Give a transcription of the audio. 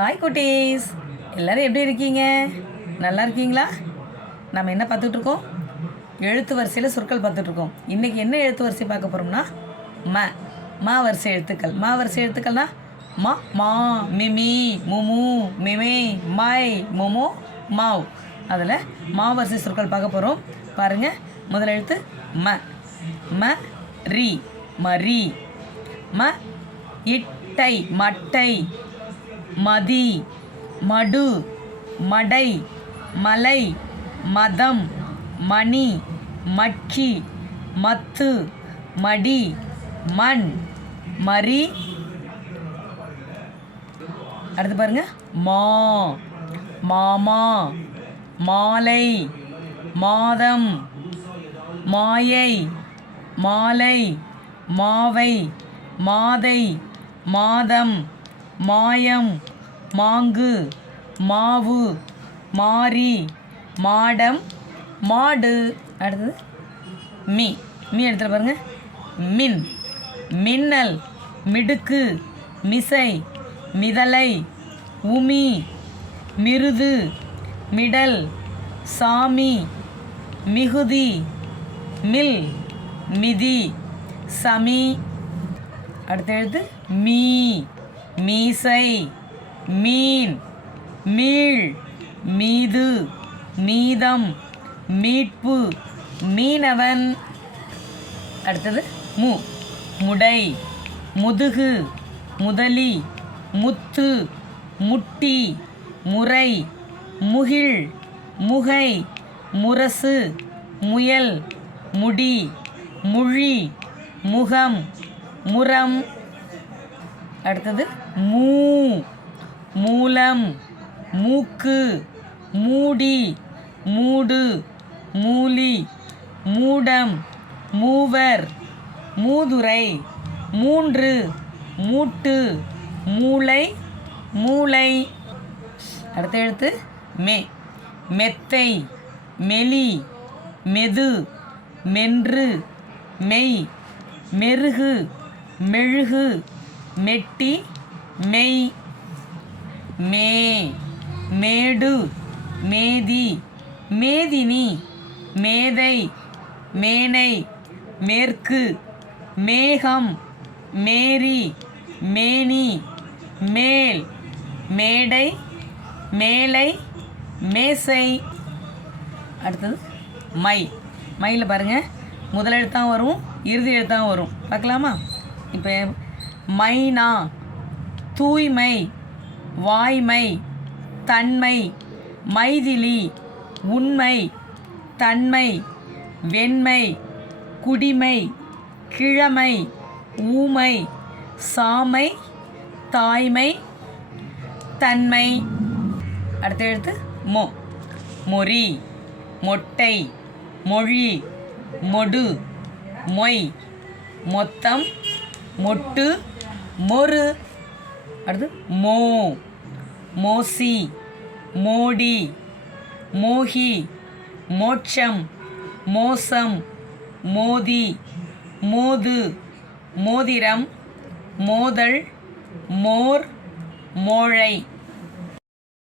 Hi குட்டீஸ், எல்லோரும் எப்படி இருக்கீங்க? நல்லா இருக்கீங்களா? நம்ம என்ன பார்த்துட்ருக்கோம்? எழுத்து வரிசையில் சொற்கள் பார்த்துட்ருக்கோம். இன்றைக்கி என்ன எழுத்து வரிசை பார்க்க போகிறோம்னா மா வரிசை எழுத்துக்கள். மா வரிசை எழுத்துக்கள்னா மா, மிமி, முமு, மிமே, மை, மொமோ, மாவ். அதில் மா வரிசை சொற்கள் பார்க்க போகிறோம். பாருங்கள், முதல் எழுத்து ம ரி, மரி. இட்டை, மட்டை. மதி, மடு, மடை, மலை, மதம், மணி, மக்கி, மத்து, மடி, மண், மரி. அடுத்து பாருங்க, மாமா, மாலை, மாதம், மாயை, மாலை, மாவை, மாதை, மாதம், மாயம், மாங்கு, மாவு, மாரி, மாடம், மாடு. அடுத்தது மீ எடுத்துகிட்டு பாருங்க. மின்னல், மிடுக்கு, மிசை, மிதலை, உமி, மிருது, மிடல், சாமி, மிகுதி, மில், மிதி, சமி. அடுத்த எழுத்து மீசை, மீன், மீள், மீது, மீதம், மீட்பு, மீனவன். அடுத்தது முடை, முதுகு, முதலி, முத்து, முட்டி, முறை, முகில், முகை, முரசு, முயல், முடி, முழி, முகம், முரம். அடுத்தது மூலம், மூக்கு, மூடி, மூடு, மூலி, மூடம், மூவர், மூதுரை, மூன்று, மூட்டு, மூளை, மூளை. அடுத்த எழுத்து மெத்தை, மெலி, மெது, மென்று, மெய், மெருகு, மெழுகு, மெட்டி, மெய். மேடு, மேதி, மேதினி, மேதை, மேனை, மேற்கு, மேகம், மேரி, மேனி, மேல், மேடை, மேலை, மேசை. அடுத்தது மயில் பாருங்கள், முதல் எழுத்தான் வரும், இறுதி எழுத்தான் வரும். பார்க்கலாமா? இப்போ மைனா, தூய்மை, வாய்மை, தன்மை, மைதிலி, உண்மை, தன்மை, வெண்மை, குடிமை, கிழமை, ஊமை, சாமை, தாய்மை, தன்மை. அடுத்த எழுத்து மொரி, மொட்டை, மொழி, மொடு, மொய், மொத்தம், மொட்டு, மொறு. அடுத்து மோசி, மோடி, மோகி, மோட்சம், மோசம், மோதி, மோது, மோதிரம், மோதல், மோர், மோழை.